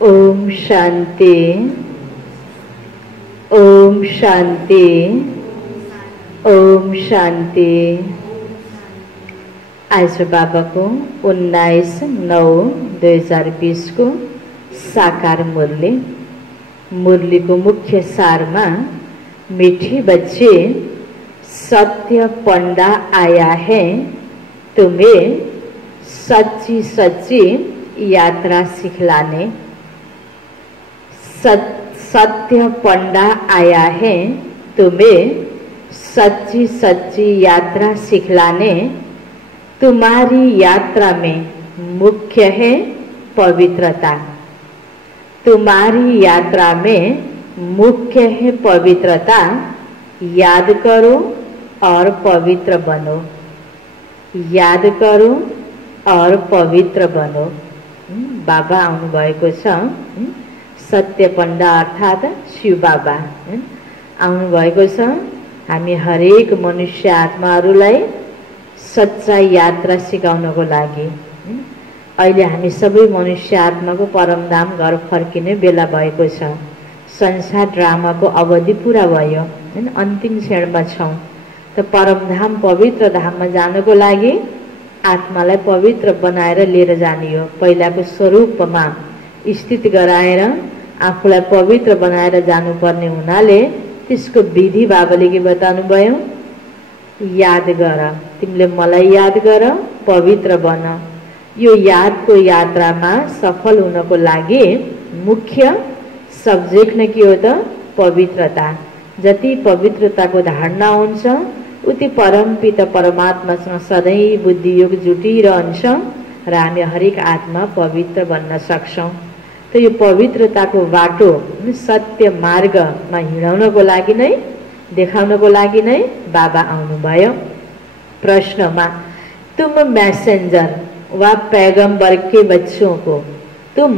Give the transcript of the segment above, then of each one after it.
ओम शांति। ओम शांति। ओम शांति। आज बाबा को 19/9/2020 को साकार मुरली को मुख्य सार में मीठी बच्चे सत्य पंडा आया है तुम्हें सच्ची सच्ची यात्रा सिखलाने। सत्य पंडा आया है तुम्हें सच्ची सच्ची यात्रा सिखलाने। तुम्हारी यात्रा में मुख्य है पवित्रता। तुम्हारी यात्रा में मुख्य है पवित्रता। याद करो और पवित्र बनो। याद करो और पवित्र बनो। बाबा आउनु भएको छ। सत्य पंडा अर्थात शिव बाबा आउनु भएको छ। हामी हरेक मनुष्य आत्माहरूलाई सच्चाई यात्रा सिकाउनको लागि अहिले हामी सबै मनुष्य आत्माको परमधाम घर फर्किने बेला भएको छ। संसार ड्रामाको अवधि पूरा भयो हैन, अन्तिम क्षणमा छौं। त परमधाम पवित्र धाममा जानको लागि आत्मालाई पवित्र बनाएर लिएर जाने हो। पहिलाको स्वरूपमा स्थित गराएर आफूलाई पवित्र बनाएर जानुपर्ने हुनाले त्यसको विधि बाबाले के बताउनु भयो? याद गर, तिमीले मलाई याद गर, पवित्र बन। यो यादको यात्रामा सफल हुनको लागि मुख्य सब्जेक्ट नै के हो त? पवित्रता। जति पवित्रताको धारणा हुन्छ उति परमपिता परमात्मासँग सधैँ बुद्धियोग जुटिरहन्छ र हामी हरेक आत्मा पवित्र बन्न सक्छौं। त यो पवित्रताको बाटो सत्य मार्गमा हिँडाउनको लागि नै देखाउनको लागि नै बाबा आउनुभयो। प्रश्नमा तुम मैसेंजर व पैगंबर के बच्चों को तुम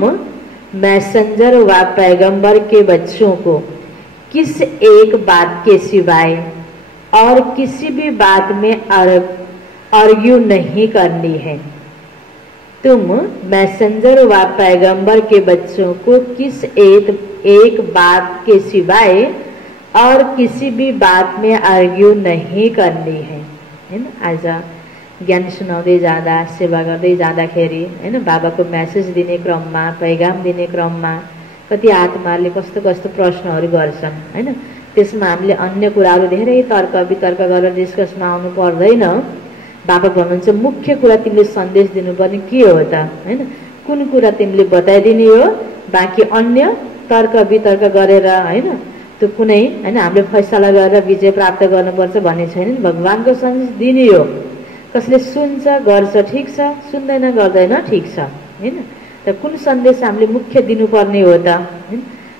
मैसेंजर व पैगंबर के बच्चों को किस एक बात के सिवाय और किसी भी बात में आर्ग्यू नहीं करनी है। तुम मैसेंजर व पैगंबर के बच्चों को किस एक बात के सिवाय और किसी भी बात में आर्ग्यू नहीं करनी है। आज ज्ञान सुनाउँदै जाँदा सेवा गर्दै जाँदाखेरि हैन बाबाको मेसेज दिने क्रममा पैगाम दिने क्रममा कति आत्माले कस्तो कस्तो प्रश्नहरू गर्छन् हैन। त्यसमा हामीले अन्य कुराहरू धेरै तर्क वितर्क गरेर डिस्कसमा आउनु पर्दैन। बाबा भन्नुहुन्छ मुख्य कुरा तिमीले सन्देश दिनुपर्ने के हो त हैन, कुन कुरा तिमीले बताइदिने हो। बाँकी अन्य तर्क वितर्क गरेर हैन त्यो कुनै हैन हामीले फैसला गरेर विजय प्राप्त गर्नुपर्छ भन्ने छैन। भगवानको सन्देश दिने हो। कसले सुन्छ गर्छ ठीक छ, सुन्दैन गर्दैन ठीक छ हैन। त कुन सन्देश हामीले मुख्य दिनुपर्ने हो त?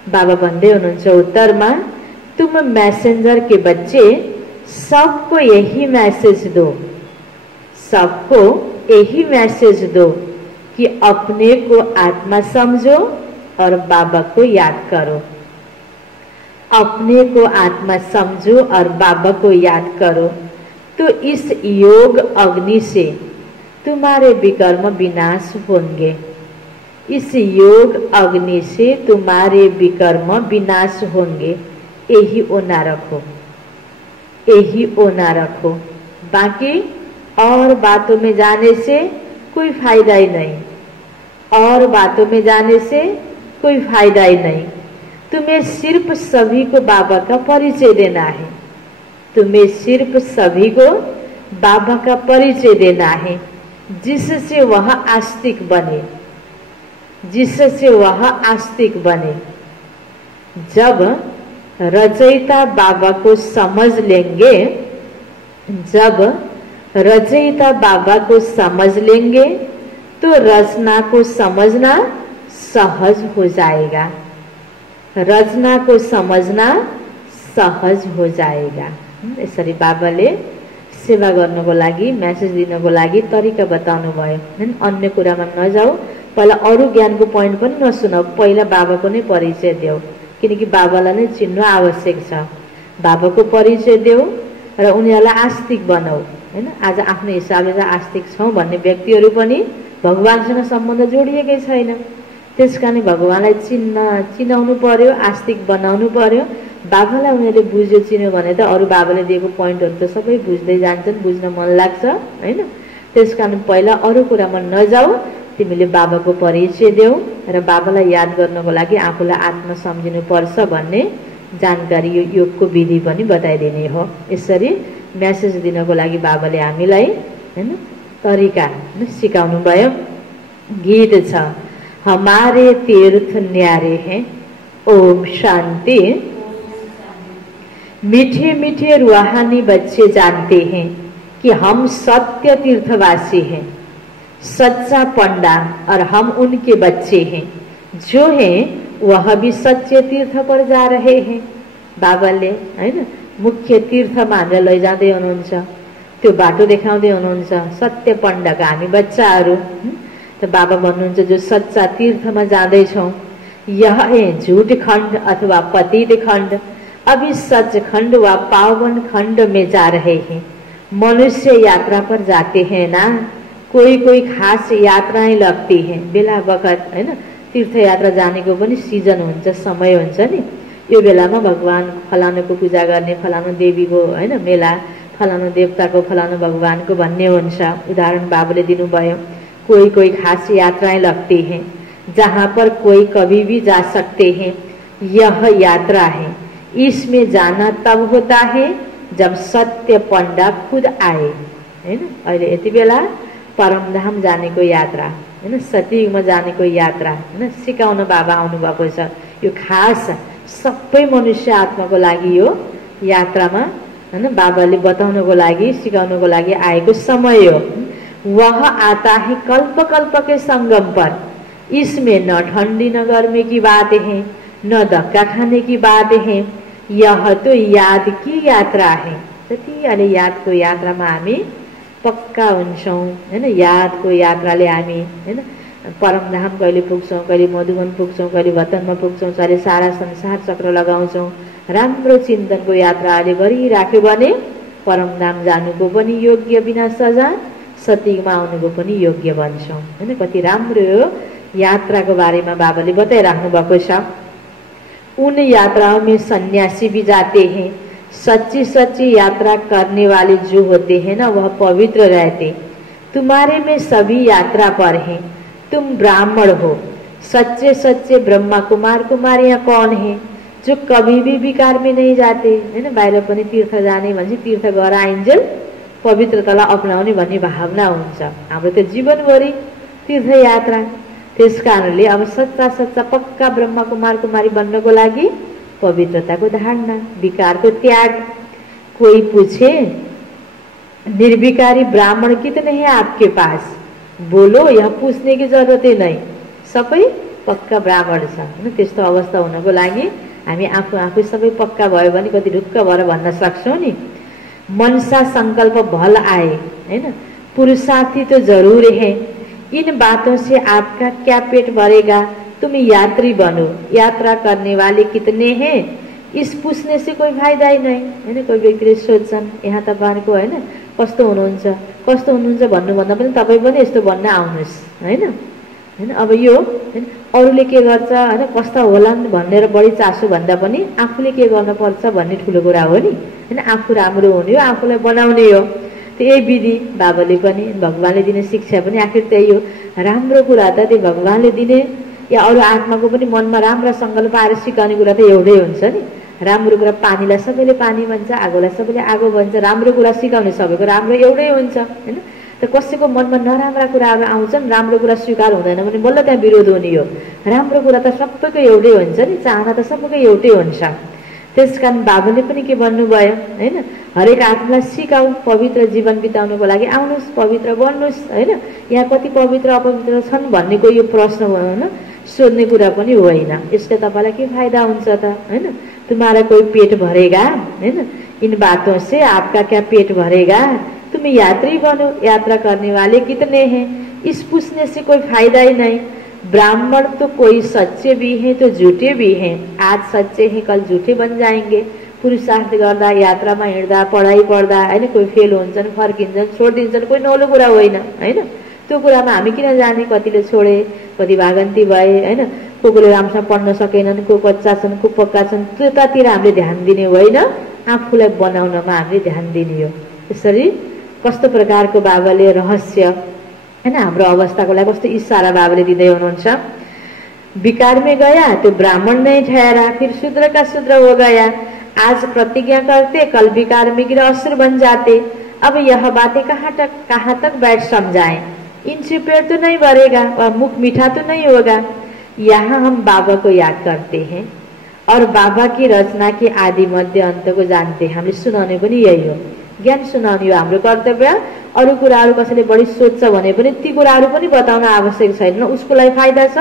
बाबा भन्दै हुनुहुन्छ उत्तरमा तुम मैसेंजर के बच्चे सबको यही मैसेज दो। सबको यही मैसेज दो कि अपने को आत्मा समझो और बाबा को याद करो। अपने को आत्मा समझो और बाबा को याद करो तो इस योग अग्नि से तुम्हारे विकर्म विनाश होंगे। इस योग अग्नि से तुम्हारे विकर्म विनाश होंगे। यही ओना रखो, यही ओना रखो। बाकी और बातों में जाने से कोई फायदा ही नहीं। और बातों में जाने से कोई फायदा ही नहीं। तुम्हें सिर्फ सभी को बाबा का परिचय देना है। तुम्हें सिर्फ सभी को बाबा का परिचय देना है जिससे वह आस्तिक बने। जिससे वह आस्तिक बने। जब रचयिता बाबा को समझ लेंगे, जब रचयिता बाबा को समझ लेंगे तो रचना को समझना सहज हो जाएगा। रचना को समझना सहज हो जाएगा। यसरी बाबाले सेवा गर्नको लागि मेसेज दिनको लागि तरिका बताउनु भयो। अन्य कुरामा नजाऊ, पहिला अरु ज्ञानको पोइन्ट पनि नसुनाऊ, पहिला बाबाको नै परिचय देऊ। किनकि बाबालाई नै चिन्नु आवश्यक छ। बाबाको परिचय देऊ र उनीहरूलाई आस्तिक बनाऊ हैन। आज आफ्नो हिसाबले चाहिँ आस्तिक छौं भन्ने व्यक्तिहरू पनि भगवानसँग सम्बन्ध जोडिएकै छैन। त्यस कारण भगवानलाई चिनाउनु पर्यो, आस्तिक बनाउनु पर्यो। बाबालाई उनीहरूले बुझ्यो चिन्यो भने त अरू बाबाले दिएको पोइन्टहरू त सबै बुझ्दै जान्छन्, बुझ्न मन लाग्छ हैन। त्यस कारण पहिला अरू कुरामा नजाऊ, तिमीले बाबाको परिचय देऊ र बाबालाई याद गर्नको लागि आफूलाई आत्मा सम्झिनु पर्छ भन्ने जानकारी यो योगको विधि पनि बताइदिने हो। यसरी मेसेज दिनको लागि बाबाले हामीलाई हैन तरिका सिकाउनु भयो। गीत छ, हमारे तीर्थ न्यारे हैं, ओम शांति। मीठे मीठे रूहानी बच्चे जानते हैं कि हम सत्य तीर्थवासी हैं, सच्चा पंडा, और हम उनके बच्चे हैं जो हैं वह भी सच्चे तीर्थ पर जा रहे हैं। बाबाले हैन मुख्य तीर्थमा हामीलाई लैजाँदै हुनुहुन्छ, त्यो बाटो देखाउँदै हुनुहुन्छ। सत्य पण्डका हामी बच्चाहरू त बाबा भन्नुहुन्छ जो सच्चा तीर्थमा जाँदैछौँ। यह है झूठ खण्ड अथवा पतित खण्ड, अभी सच खंड व पावन खंड में जा रहे हैं। मनुष्य यात्रा पर जाते हैं ना, कोई कोई खास यात्राएं लगती हैं। बेला बखत हैन तीर्थ यात्रा जानेको पनि सिजन हुन्छ, समय हुन्छ नि। यो बेलामा भगवान फलानुको पूजा गर्ने, फलानु देवीको हैन मेला, फलानु देवताको, फलानु भगवानको भन्ने हुन्छ। उदाहरण बाबुले दिनुभयो। कोई कोई खास यात्राएं लगती हैं जहाँ पर कोई कभी भी जा सकते हैं। यह यात्रा है, इसमें जाना तब होता है जब सत्य पंडा खुद आए हैन। अहिले यति बेला परमधाम जानेको यात्रा हैन, सतयुगमा जानेको यात्रा हैन सिकाउन बाबा आउनु भएको छ। यो खास सबै मनुष्य आत्माको लागि यो यात्रामा हैन बाबाले बताउनको लागि, सिकाउनको लागि आएको समय हो। वह आता है कल्प कल्प के संगम पर, इसमें न ठंडी न गर्मी की बात है, न धक्का खाने की बात है। यह तो याद की यात्रा है। त्यति अलि यादको यात्रामा हामी पक्का हुन्छौँ हैन। यादको यात्राले हामी हैन परमधाम कहिले पुग्छौँ, कहिले मधुवन पुग्छौँ, कहिले वतनमा पुग्छौँ, कहिले सारा संसार चक्र लगाउँछौँ। राम्रो चिन्तनको यात्रा अहिले गरिराख्यो भने परमधाम जानुको पनि योग्य बिना सजा, सतयुगमा आउनुको पनि योग्य बन्छौँ हैन। कति राम्रो हो यात्राको बारेमा बाबाले बताइराख्नु भएको छ। उन यात्राओं में सन्यासी भी जाते हैं। सच्ची सच्ची यात्रा करने वाले जो होते हैं ना वह पवित्र रहते। तुम्हारे में सभी यात्रा पर हैं, तुम ब्राह्मण हो। सच्चे सच्चे ब्रह्मा कुमार कुमारियाँ कौन हैं जो कभी भी विकार में नहीं जाते हैन। बाहिर पनि तीर्थ जाने भनेपछि तीर्थ गएर आइन्जेल पवित्रतालाई अपनाउने भन्ने भावना हुन्छ। हाम्रो त जीवनभरि तीर्थ यात्रा। त्यस कारणले अब सच्चा सच्चा पक्का ब्रह्मा कुमार कुमारी बन्नको लागि पवित्रताको धारणा, विकारको त्याग। कोई पूछे निर्विकारी ब्राह्मण कितने हैं आपके पास, बोलो यहाँ पूछने की जरुरत नहीं, सबै पक्का ब्राह्मण छ हैन। त्यस्तो अवस्था हुनको लागि हामी आफू सबै पक्का भयो भने कति ढुक्क भएर भन्न सक्छौं नि। मनसा संकल्प भल आए हैन, पुरुषार्थी तो जरूर है। इन बातों से आपका क्या पेट भरेगा, तुम यात्री बनो। यात्रा करने वाले कितने हैं इस पूछने से कोई फाइदा ही नहीं हैन। कोही व्यक्तिले सोध्छन् यहाँ तपाईहरुको हैन कस्तो हुनुहुन्छ भन्नुभन्दा पनि तपाई पनि यस्तो भन्न आउनुस् हैन हैन। अब यो हैन अरूले के गर्छ हैन कस्ता होलान् भनेर बढी चासो भन्दा पनि आफूले के गर्न पर्छ भन्ने ठुलो कुरा हो नि हैन। आफू राम्रो हुने हो, आफूलाई बनाउने हो। यही विधि बाबाले पनि, भगवानले दिने शिक्षा पनि आखिर त्यही हो। राम्रो कुरा त त्यो भगवानले दिने या अरू आत्माको पनि मनमा राम्रा सङ्कल्प आएर सिकाउने कुरा त एउटै हुन्छ नि। राम्रो कुरा पानीलाई सबैले पानी भन्छ, आगोलाई सबैले आगो भन्छ। राम्रो कुरा सिकाउने सबैको राम्रो एउटै हुन्छ हैन। त कसैको मनमा नराम्रा कुराहरू आउँछन्, राम्रो कुरा स्वीकार हुँदैन भने बल्ल त्यहाँ विरोध हुने हो। राम्रो कुरा त सबैको एउटै हुन्छ नि, चाहना त सबैको एउटै हुन्छ। त्यसकारण बाबाले पनि के भन्नुभयो हैन, हरेक आत्मालाई सिकाऊ पवित्र जीवन बिताउनको लागि आउनुस्, पवित्र बन्नुस् हैन। यहाँ कति पवित्र अपवित्र छन् भन्नेको यो प्रश्न होइन, सोध्ने कुरा पनि होइन। यसले तपाईलाई के फाइदा हुन्छ त हैन। तुम्हारा कोई पेट भरेगा हैन, इन बातों से आपका क्या पेट भरेगा, तुम यात्री बनो। यात्रा करने वाले कितने हैं इस पूछने से कोई फायदा ही नहीं। ब्राह्मण तो कोई सच्चे भी हैं तो झूठे भी हैं। आज सच्चे हैं कल झूठे बन जाएंगे। पुरुषार्थ गर्दा, यात्रामा हिँड्दा, पढाइ पढ्दा हैन कोही फेल हुन्छन्, फर्किन्छन्, छोडिदिन्छन्, कोही नौलो कुरा होइन हैन। त्यो कुरामा हामी किन जाने, कतिले छोडे, कति भागन्ती भए होइन, कोले राम्रोसँग पढ्न सकेनन्, को कच्चा छन्, को पक्का छन्, त्यतातिर हामीले ध्यान दिने होइन, आफूलाई बनाउनमा हामीले ध्यान दिने हो। त्यसरी कस्तो प्रकारको बाबाले रहस्य होइन हाम्रो अवस्थाको लागि कस्तो इशारा बाबाले दिँदै हुनुहुन्छ। विकार में गया तो ब्राह्मण नहीं ठहरा, फिर शूद्र का शूद्र हो गया। आज प्रतिज्ञा करते, कल विकार में गिर असुर बन जाते। अब यह बातें कहाँ तक बैठ समझाएं, इनसे पेट तो नहीं भरेगा और मुख मीठा तो नहीं होगा। यहाँ हम बाबा को याद करते हैं और बाबा की रचना के आदि मध्य अंत को जानते हैं। हामीले सुनाउने पनि यही हो, ज्ञान सुनाउने हो हाम्रो कर्तव्य। अरू कुराहरू कसैले बढी सोध्छ भने पनि ती कुराहरू पनि बताउन आवश्यक छैन, न उसको लागि फाइदा छ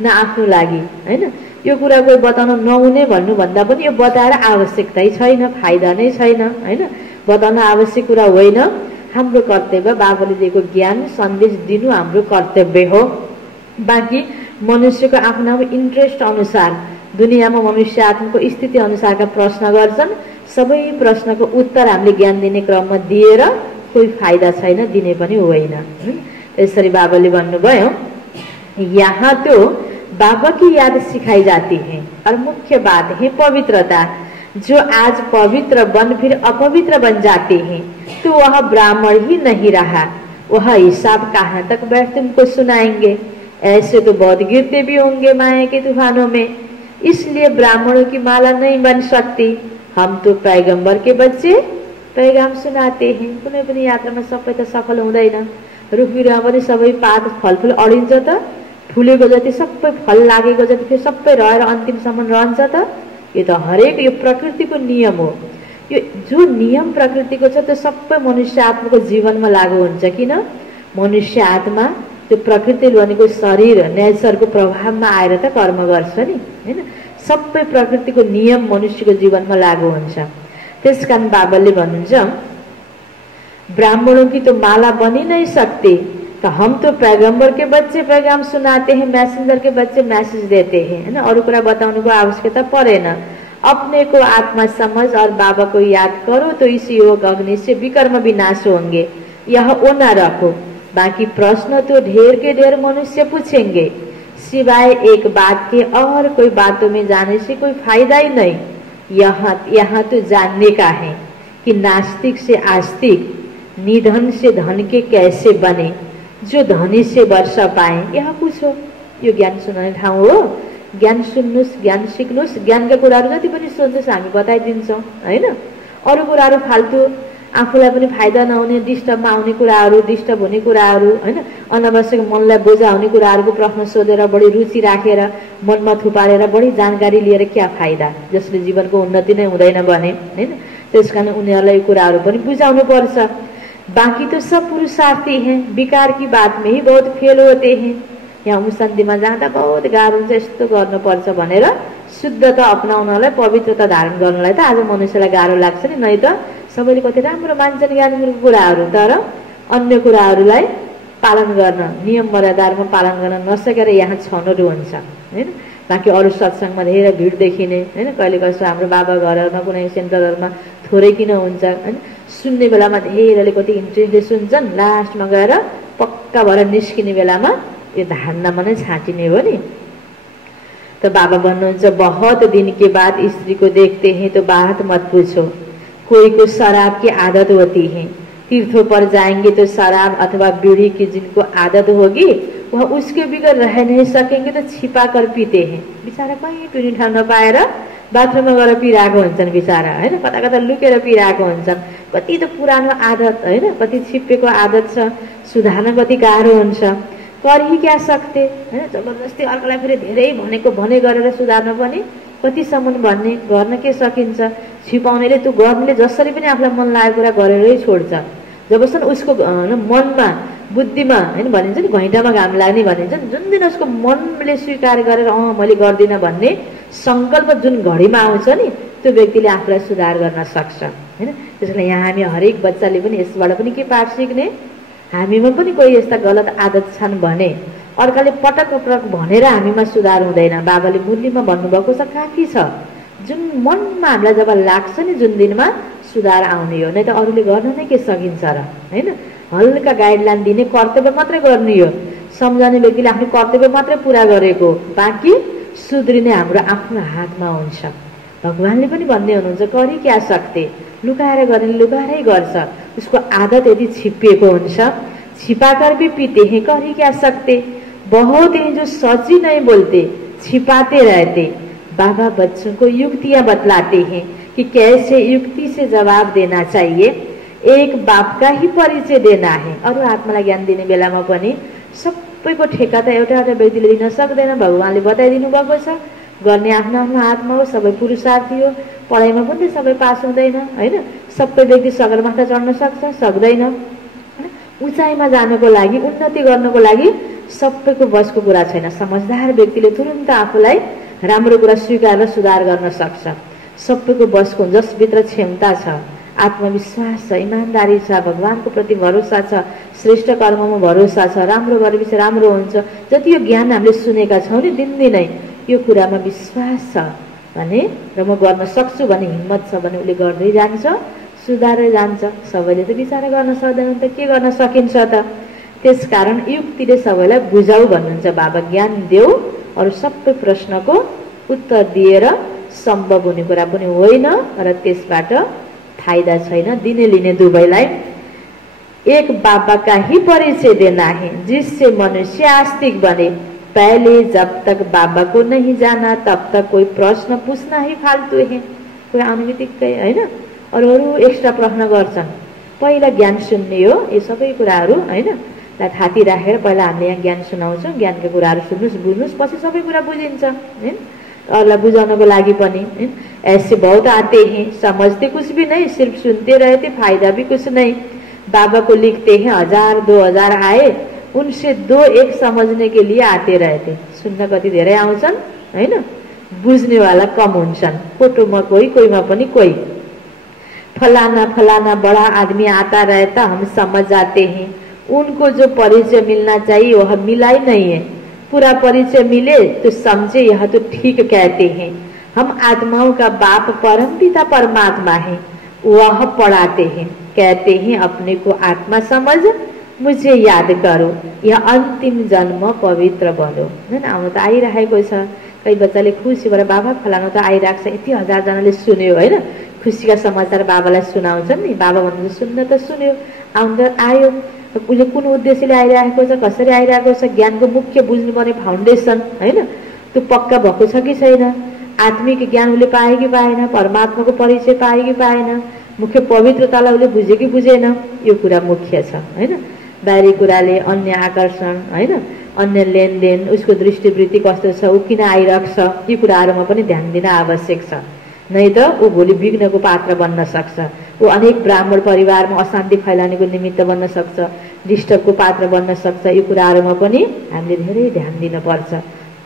न आफ्नो लागि होइन। यो कुरा कोही बताउन नहुने भन्नुभन्दा पनि यो बताएर आवश्यकतै छैन, फाइदा नै छैन होइन, बताउन आवश्यक कुरा होइन। हाम्रो कर्तव्य बाबाले दिएको ज्ञान सन्देश दिनु हाम्रो कर्तव्य हो। बाँकी मनुष्यको आफ्नो इन्ट्रेस्ट अनुसार दुनियाँमा मनुष्य आत्माको स्थिति अनुसारका प्रश्न गर्छन्। सबै प्रश्नको उत्तर हामीले ज्ञान दिने क्रममा दिएर कोही फाइदा छैन, दिने पनि होइन। त्यसरी बाबाले भन्नुभयो, यहाँ तो बाबा की याद सिखाई जाती है और मुख्य बात है पवित्रता। जो आज पवित्र बन फिर अपवित्र बन जाते हैं तो वह ब्राह्मण ही नहीं रहा, वह हिसाब कहाँ तक बैठ तुमको सुनाएंगे। ऐसे तो बहुत गिरते भी होंगे माया के तूफानों में, इसलिए ब्राह्मणों की माला नहीं बन सकती। हम तो पैगंबर के बच्चे पैगाम सुनाते हैं। कुनै पनि यात्रामा सबै त सफल हुँदैन, रुख बिरुवा पनि सबै पात फलफुल अडिन्छ त, फुलेको जति सबै फल लागेको जति फेरि सबै रहेर अन्तिमसम्म रहन्छ त। यो त हरेक यो प्रकृतिको नियम हो। यो जो नियम प्रकृतिको छ त्यो सबै मनुष्य आत्माको जीवनमा लागू हुन्छ। किन? मनुष्य आत्मा त्यो प्रकृति भनेको शरीर नेचरको प्रभावमा आएर त कर्म गर्छ नि हैन। सबै प्रकृतिको नियम मनुष्यको जीवनमा लागू हुन्छ। त्यसकारण बाबाले भन्नुहुन्छ, ब्राह्मणों की तो माला बन ही नहीं सकती, तो हम तो पैगंबर के बच्चे पैगाम सुनाते हैं, मैसेंजर के बच्चे मैसेज देते हैं है ना। अरू कुरा बताउनुको आवश्यकता परेन। अपने को आत्मा समझ और बाबा को याद करो तो इस योग अग्नि से विकर्म विनाश होंगे, यह वो न रखो। बाकी प्रश्न तो ढेर के ढेर मनुष्य पूछेंगे, सिवाय एक बात के और कोई बातों में जाने से कोई फायदा ही नहीं। यहाँ तो जानने का है कि नास्तिक से आस्तिक, निधन से धन के कैसे बने, जो धनी से वर्षा पाए, यहाँ पूछो। यो ज्ञान सुनाउने ठाउँ हो। ज्ञान सुन्नुस्, ज्ञान सिक्नुस्, ज्ञानका कुराहरू जति पनि सोध्नुस् हामी बताइदिन्छौँ हैन। अरू कुराहरू फाल्तु आफूलाई पनि फाइदा नहुने, डिस्टर्बमा आउने कुराहरू, डिस्टर्ब हुने कुराहरू हैन, अनावश्यक मनलाई बोझा हुने कुराहरूको प्रश्न सोधेर बढी रुचि राखेर मनमा थुपारेर बढी जानकारी लिएर क्या फाइदा, जसले जीवनको उन्नति नै हुँदैन भने हैन। त्यसकारण उनीहरूलाई यो कुराहरू पनि बुझाउनु पर्छ। बाकी तो सब पुरुषार्थी हैं, विकार की बात में ही बहुत फेल होते हैं। यहाँ मुसन्तीमा जाँदा बहुत गाह्रो हुन्छ, यस्तो गर्नुपर्छ भनेर शुद्धता अपनाउनलाई, पवित्रता धारण गर्नलाई त आज मनुष्यलाई गाह्रो लाग्छ नि। नै त सबैले कति राम्रो मान्छन् ज्ञानको कुराहरू, तर अन्य कुराहरूलाई पालन गर्न, नियम मर्यादाहरूमा पालन गर्न नसकेर यहाँ छनौट हुन्छ हैन। बाँकी अरू सत्सङ्गमा धेरै भिड देखिने हैन, कहिले कहिले हाम्रो बाबा घरहरूमा कुनै सेन्टरहरूमा थोरै किन हुन्छ हैन। सुन्ने बेलामा धेरैले कति इन्ट्रेस्टले सुन्छन्, लास्टमा गएर पक्का भएर निस्किने बेलामा यो धारणामा नै छाटिने हो नि। तो बाबा भन्नुहुन्छ, बहुत दिन के बाद स्त्री को देखते हैं तो बात मत पूछो, कोई को शराब की आदत होती है, तीर्थों पर जाएंगे तो शराब अथवा बीड़ी की जिनको आदत होगी वह उसके बिगर रह नहीं सकेंगे तो छिपा कर पीते हैं। बिचारा कहीँ पिउने ठाउँ नपाएर बाथरुममा गएर पिरहेको हुन्छन् बिचारा हैन, कता कता लुकेर पिरहेको हुन्छन्। कति त पुरानो आदत हैन, कति छिप्पेको आदत छ, सुधार्न कति गाह्रो हुन्छ। कर ही क्या सक्ते हैन, जबरजस्ती अर्कोलाई फेरि धेरै भनेको भने गरेर सुधार्न पनि कतिसम्म भन्ने गर्न के सकिन्छ। छिपाउनेले त्यो गर्नेले जसरी पनि आफूलाई मन लागेको कुरा गरेरै छोड्छ। जबसम्म उसको मनमा बुद्धिमा हैन भनिन्छ नि, घैँटामा घाम लाग्ने भनिन्छ नि, जुन दिन उसको मनले स्वीकार गरेर मैले गर्दिनँ भन्ने सङ्कल्प जुन घडीमा आउँछ नि, त्यो व्यक्तिले आफूलाई सुधार गर्न सक्छ हैन। त्यसैले यहाँ हामी हरेक बच्चाले पनि यसबाट पनि के पाठ सिक्ने, हामीमा पनि कोही यस्ता गलत आदत छन् भने अर्काले पटक पटक भनेर हामीमा सुधार हुँदैन। बाबाले मुरलीमा भन्नुभएको छ, काफी छ। जुन मनमा हामीलाई जब लाग्छ नि, जुन दिनमा सुधार आउने हो, नै त अरूले गर्न नै के सकिन्छ र हैन। हल्का गाइडलाइन दिने, कर्तव्य मात्रै गर्ने हो। सम्झाउने व्यक्तिले आफ्नो कर्तव्य मात्रै पुरा गरेको, बाँकी सुध्रिने हाम्रो आफ्नो हातमा हुन्छ। भगवानले पनि भन्दै हुनुहुन्छ, करी क्या सक्ते, लुकाएर गर्ने लुकाएरै गर्छ। उसको आदत यदि छिप्पिएको हुन्छ, छिपाकर भी पीते हैं, करी क्या सकते। बहुत हैं जो सच्ची नहीं बोलते, छिपाते रहते। बाबा बच्चों को युक्तियां बतलाते हैं कि कैसे युक्ति से जवाब देना चाहिए। एक बाप का ही परिचय देना है। अरू आत्मालाई ज्ञान दिने बेलामा पनि सबैको ठेका त एउटा एउटा व्यक्तिले दिन सक्दैन। भगवानले बताइदिनु भएको छ, गर्ने आफ्नो आफ्नो हातमा हो। सबै पुरुषार्थी हो। पढाइमा पनि सबै पास हुँदैन हैन। सबै व्यक्ति सगरमाथा चढ्न सक्छ, सक्दैन। उचाइमा जानको लागि, उन्नति गर्नको लागि सबैको बसको कुरा छैन। समझदार व्यक्तिले तुरुन्त आफूलाई राम्रो कुरा स्वीकार र सुधार गर्न सक्छ। सबैको बसको, जसभित्र क्षमता छ, आत्मविश्वास छ, इमानदारी छ, भगवानको प्रति भरोसा छ, श्रेष्ठ कर्ममा भरोसा छ, राम्रो गरेपछि राम्रो हुन्छ। जति यो ज्ञान हामीले सुनेका छौँ नि दिनदिनै, यो कुरामा विश्वास छ भने र म गर्न सक्छु भन्ने हिम्मत छ भने उसले गर्दै जान्छ, सुधारै जान्छ। सबैले त विचार गर्न सक्दैन त के गर्न सकिन्छ त। त्यसकारण युक्तिले सबैलाई बुझाऊ भन्नुहुन्छ बाबा। ज्ञान देऊ, अरू सबै प्रश्नको उत्तर दिएर सम्भव हुने कुरा पनि होइन र त्यसबाट फाइदा छैन, दिने लिने दुवैलाई। एक बाबा का ही परिचय देना है जिससे मनुष्य आस्तिक बने। पहले जब तक बाबा को नहीं जाना तब तक कोई प्रश्न पूछना ही फाल्तु है। कोही आउने बित्तिकै होइन अरू एक्स्ट्रा प्रश्न गर्छन्। पहिला ज्ञान सुन्ने हो, यो सबै कुराहरू होइन थाती राखेर पहिला हामीले यहाँ ज्ञान सुनाउँछौँ। ज्ञानका कुराहरू सुन्नुहोस्, बुझ्नुहोस्, पछि सबै कुरा बुझिन्छ होइन। अरूलाई बुझाउनको लागि पनि ऐसे बहुत आते हैं, समझते कुछ भी नहीं, सिर्फ सुनते रहते, फायदा भी कुछ नहीं। बाबा को लिखते हैं 1000 2000 आए, उनसे 2-1 समझने के लिए आते रहते। सुन्न कति धेरै आउँछन् होइन, बुझ्नेवाला कम हुन्छन्। फोटोमा कोही, कोहीमा पनि कोही। फलाना फलाना बड़ा आदमी आता रहता, हम समझ जाते हैं। उनको जो परिचय मिलना चाहिए वह मिला ही नहीं है। पूरा परिचय मिले तो समझे यह तो ठीक कहते हैं। हम आत्माओं का बाप परम पिता परमात्मा है, वह पढ़ाते हैं, कहते हैं अपने को आत्मा समझ, मुझे याद करो, यह अन्तिम जन्म पवित्र बनो। हैन आउनु त आइरहेको छ। कई बच्चाले खुसी भएर बाबा फलानु त आइरहेको छ, यति 1000 जनाले सुन्यो होइन, खुसीका समाचार बाबालाई सुनाउँछन् नि। बाबा भन्नुहुन्छ सुन्न त सुन्यो, आउनु त आयो, उसले कुन उद्देश्यले आइरहेको छ, कसरी आइरहेको छ, ज्ञानको मुख्य बुझ्नुपर्ने फाउन्डेसन होइन त्यो पक्का भएको छ कि छैन, आत्मिक ज्ञान उसले पाए कि पाएन, परमात्माको परिचय पाए कि पाएन, मुख्य पवित्रतालाई उसले बुझे कि बुझेन, यो कुरा मुख्य छ होइन। बाहिरी कुराले, अन्य आकर्षण होइन, अन्य लेनदेन, उसको दृष्टिवृत्ति कस्तो छ, ऊ किन आइरहेको छ, यी कुराहरूमा पनि ध्यान दिन आवश्यक छ। नै त ऊ भोलि विघ्नको पात्र बन्न सक्छ, ऊ अनेक ब्राह्मण परिवारमा अशान्ति फैलानेको निमित्त बन्न सक्छ, डिस्टर्बको पात्र बन्न सक्छ। यी कुराहरूमा पनि हामीले धेरै ध्यान दिनुपर्छ,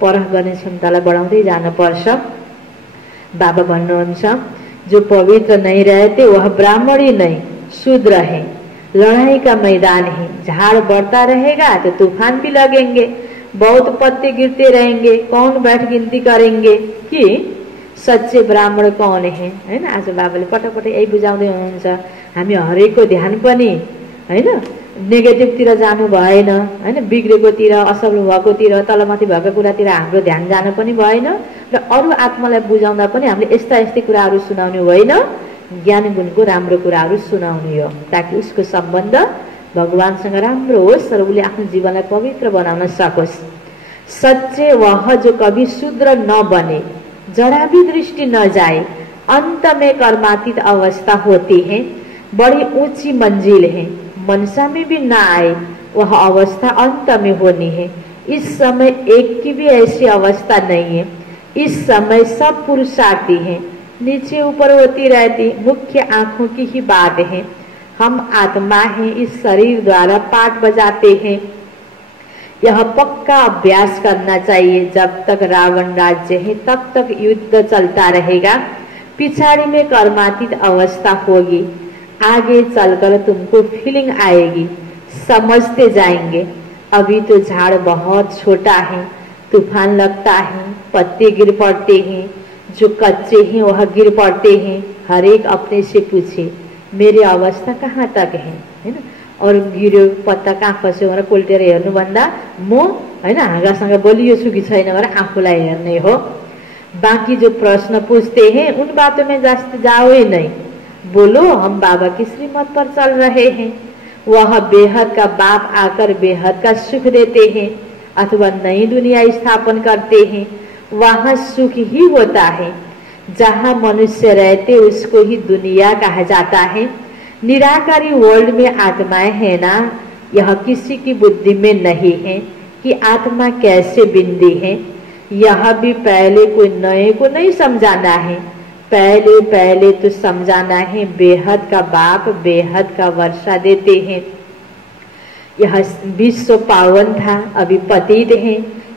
परख गर्ने क्षमतालाई बढाउँदै जानुपर्छ। बाबा भन्नुहुन्छ जो पवित्र नहीं रहते वह ब्राह्मण ही नहीं शूद्र है, लड़ाई का मैदान है, झाड़ बढ़ता रहेगा तो तूफान भी लगेंगे, बहुत पत्ते गिरते रहेंगे, कौन बैठ गिनती करेंगे कि सच्चे ब्राह्मण कौन है हैन। आज बाबाले पटक पटक यही बुझाउँदै हुनुहुन्छ। हामी हरेकको ध्यान पनि हैन नेगेटिभतिर जानु भएन हैन, बिग्रेकोतिर, असफल भएकोतिर, तलमाथि भएको कुरातिर हाम्रो ध्यान जानु पनि भएन र अरू आत्मालाई बुझाउँदा पनि हामीले यस्ता यस्तै कुराहरू सुनाउनु होइन, ज्ञान गुणको राम्रो कुराहरू सुनाउने हो ताकि उसको सम्बन्ध भगवानसँग राम्रो होस् र उसले आफ्नो जीवनलाई पवित्र बनाउन सकोस्। सच्चे वह जो कभी शूद्र न बने, जरा भी दृष्टि न जाए, अंत में कर्मातीत अवस्था होती है, बड़ी ऊंची मंजिल है, मनसा में भी ना आए, वह अवस्था अंत में होनी है। इस समय एक की भी ऐसी अवस्था नहीं है। इस समय सब पुरुषार्थी हैं, नीचे ऊपर होती रहती, मुख्य आंखों की ही बात है। हम आत्मा हैं, इस शरीर द्वारा पाठ बजाते हैं। यह पक्का अभ्यास करना चाहिए। जब तक रावण राज्य है तब तक युद्ध चलता रहेगा, पिछाड़ी में कर्मातीत अवस्था होगी, आगे चलकर तुमको फीलिंग आएगी, समझते जाएंगे। अभी तो झाड़ बहुत छोटा है, तूफान लगता है, पत्ते गिर पड़ते हैं, जो कच्चे हैं वह गिर पड़ते हैं। हर एक अपने से पूछे मेरी अवस्था कहाँ तक है ना। अरू गिर्यो पत्ता कहाँ खस्यो भनेर कोल्टेर हेर्नुभन्दा म होइन हाँगासँग बलियो छु कि छैन भनेर आफूलाई हेर्ने हो। बाकी जो प्रश्न पूछते हैं उन बातों में जाओ ही नहीं, बोलो हम बाबा की श्रीमत पर चल रहे हैं। वह बेहद का बाप आकर बेहद का सुख देते हैं अथवा नई दुनिया स्थापन करते हैं, वहाँ सुख ही होता है। जहाँ मनुष्य रहते उसको ही दुनिया कहा जाता है। निराकारी वर्ल्ड में आत्माएं है ना, यह किसी की बुद्धि में नहीं है कि आत्मा कैसे बिंदी है। यह भी पहले कोई नए को नहीं समझाना है, पहले तो समझाना है बेहद का बाप बेहद का वर्षा देते हैं। यह विश्व पावन था, अभी पतित है,